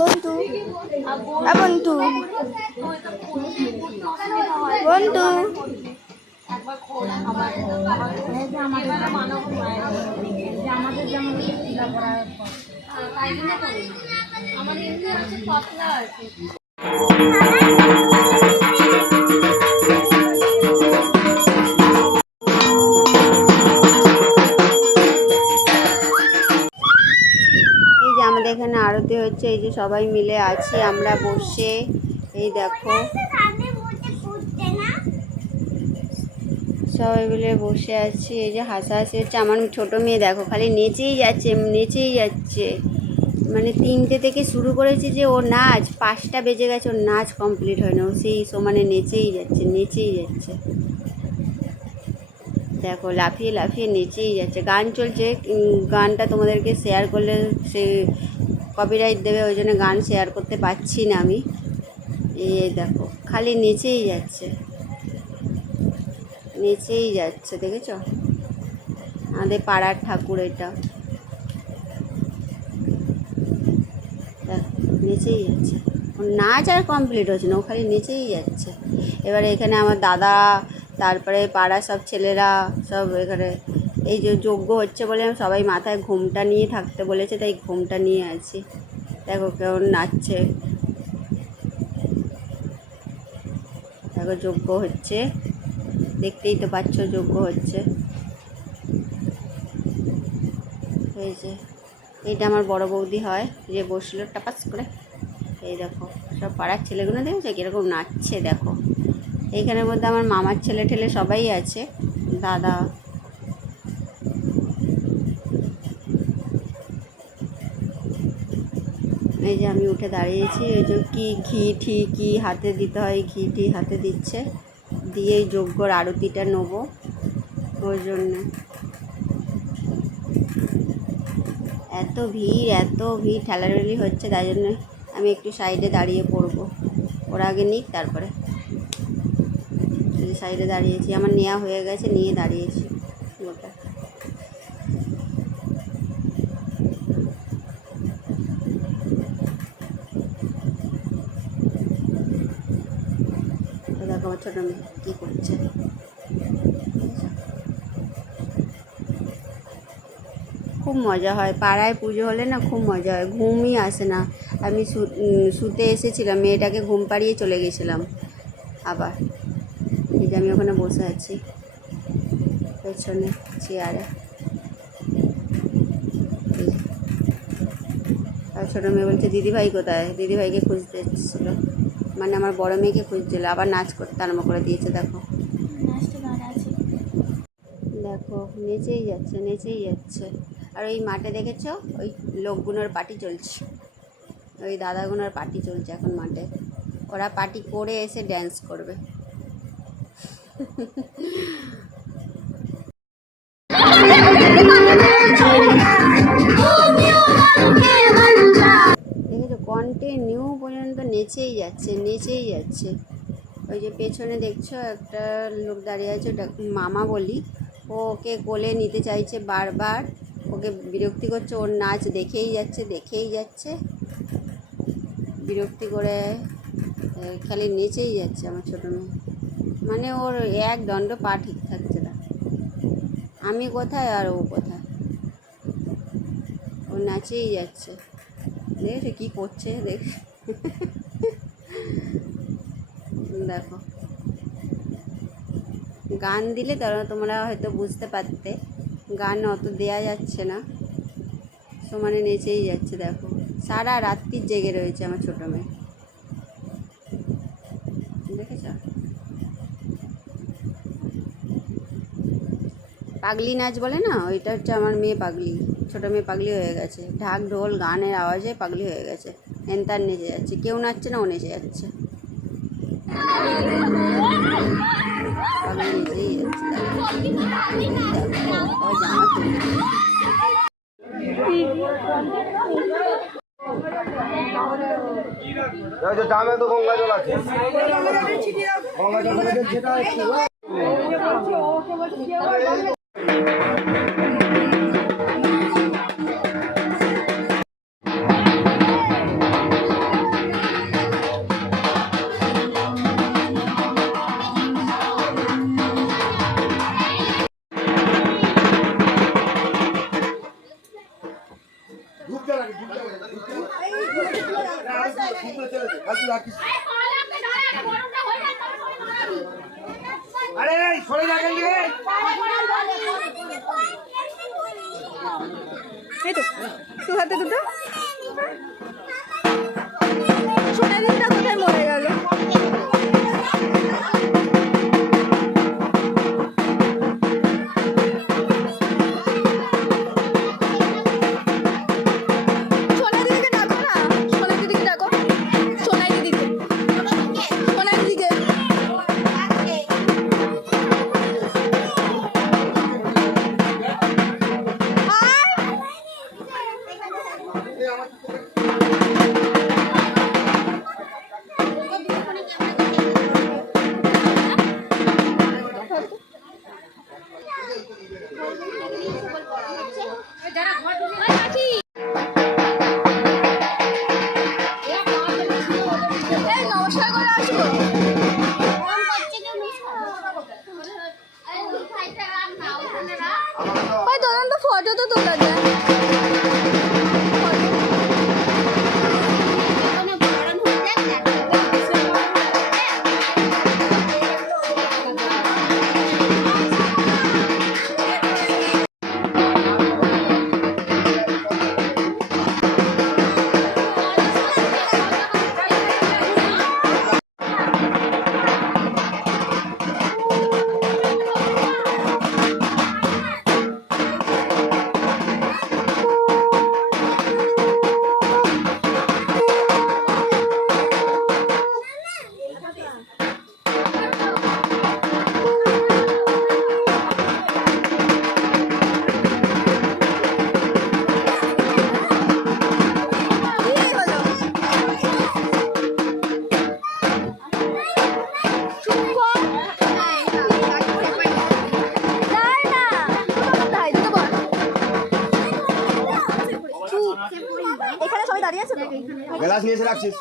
বন্ধু বন্ধু বন্ধু আমাদের যেমন আমাদের এখানে আরতি হচ্ছে। এই যে সবাই মিলে আছি আমরা বসে, এই দেখো সবাই মিলে বসে আছি। এই যে হাসাহাসি হচ্ছে। আমার ছোটো মেয়ে দেখো খালি নেচেই যাচ্ছে নেচেই যাচ্ছে, মানে 3টে থেকে শুরু করেছি যে ও নাচ 5টা বেজে গেছে, ওর নাচ কমপ্লিট হয় না, ও সেই সমানে নেচেই যাচ্ছে নেচেই যাচ্ছে। দেখো লাফিয়ে লাফিয়ে নেচেই যাচ্ছে। গান চলছে, গানটা তোমাদেরকে শেয়ার করলে সে কপিরাইট দেবে, ওই জন্য গান শেয়ার করতে পারছি না আমি। এই দেখো খালি নেচেই যাচ্ছে নেচেই যাচ্ছে, দেখেছ? আমাদের পাড়ার ঠাকুর এটা, নেচেই যাচ্ছে। ওর নাচ আর কমপ্লিট হচ্ছে না, ও খালি নেচেই যাচ্ছে। এবারে এখানে আমার দাদা, তারপরে পাড়ার সব ছেলেরা সব এখানে এই যে যজ্ঞ হচ্ছে বলে সবাই মাথায় ঘোমটা নিয়ে থাকতে বলেছে, তাই ঘোমটা নিয়ে আছি। দেখো কেমন নাচছে, দেখো যজ্ঞ হচ্ছে, দেখতেই তো পাচ্ছ যজ্ঞ হচ্ছে। এই যে এইটা আমার বড় বৌদি হয়, যে বসলো টাপাস করে। এই দেখো সব পাড়ার ছেলেগুলো দেখেছো কীরকম নাচছে, দেখো। এইখানের মধ্যে আমার মামার ছেলে ঠেলে সবাই আছে, দাদা। এই যে আমি উঠে দাঁড়িয়েছি, এই যে ঘি ঠি হাতে দিতে হয়, ঘি ঠি হাতে দিচ্ছে, দিয়ে যজ্ঞর আরতিটা নেবো, ওই জন্য এত ভিড় ঠেলাঠেলি হচ্ছে, তাই জন্য আমি একটু সাইডে দাঁড়িয়ে পড়বো। ওরা আগে নিক তারপরে। সাইডে দাঁড়িয়েছি, আমার নেওয়া হয়ে গেছে, নিয়ে দাঁড়িয়েছি ওটা। দেখো আমার ছোটো মেয়ে কী করছে। খুব মজা হয় পাড়ায় পুজো হলে না, খুব মজা হয়, ঘুমই আসে না। আমি শুতে এসেছিলাম, মেয়েটাকে ঘুম পাড়িয়ে চলে গেছিলাম আবার। এই যে আমি ওখানে বসে আছি পেছনে চেয়ারে। আর ছোটো মেয়ে বলছে দিদিভাই কোথায়, দিদিভাইকে খুঁজতে এসেছিলো, মানে আমার বড় মেয়েকে খুঁজছিল, আবার নাচ করতে আরম্ভ করে দিয়েছে। দেখো দেখো নেচেই যাচ্ছে। আর ওই মাঠে দেখেছো ওই লোকগুলোর পার্টি চলছে, ওই দাদাগুলোর পার্টি চলছে এখন মাঠে। ওরা পার্টি করে এসে ড্যান্স করবে। দেখেছো কন্টিনিউ পর্যন্ত নেচেই যাচ্ছে। ওই যে পেছনে দেখছো একটা লোক দাঁড়িয়ে আছে, ওটা মামা বলি, ওকে কোলে নিতে চাইছে বারবার, ওকে বিরক্তি করছে, ওর নাচ দেখেই যাচ্ছে বিরক্তি করে, খালি নেচেই যাচ্ছে আমার ছোটো মেয়ে। মানে ওর এক দণ্ড পা ঠিক থাকছে না, আমি কোথায় আর ও কোথায়, ও নাচেই যাচ্ছে। দেখেছো কী করছে, দেখো গান দিলে তোমরা হয়তো বুঝতে পারতে, গান অত দেয়া যাচ্ছে না, সমানে নেচেই যাচ্ছে। দেখো সারা রাত্রি জেগে রয়েছে আমার ছোটো মেয়ে, দেখেছ? পাগলি নাচ বলে না, ওইটা হচ্ছে আমার মেয়ে পাগলি, ছোটো মেয়ে পাগলি হয়ে গেছে, ঢাক ঢোল গানের আওয়াজে পাগলি হয়ে গেছে, এনতার নেচে যাচ্ছে, কেউ নাচছে না, ও নেচে যাচ্ছে, পাগলি নেচেই যাচ্ছে। জামা তো গঙ্গা জল আছে, গঙ্গা জল সেটা রাখিস। আরে সরে যাবেন রে। এই তো তোর হাতে দুটো সোনালিটা কোথায় মরে গেল? সোনা দিদিকে ডাকো না, সোনা দিদিকে ডাকো, সোনাই দিদিকে, সোনা দিদিকে। এই নমস্কার করে আসবো। ওই তোর তো ফটো তো তোলা যায়। এখানে সবাই দাঁড়িয়ে আছে তো? গ্লাস নিয়ে এসে রাখছিস।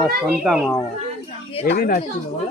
আমার সন্তান আমার হেভি নাচছিল বলো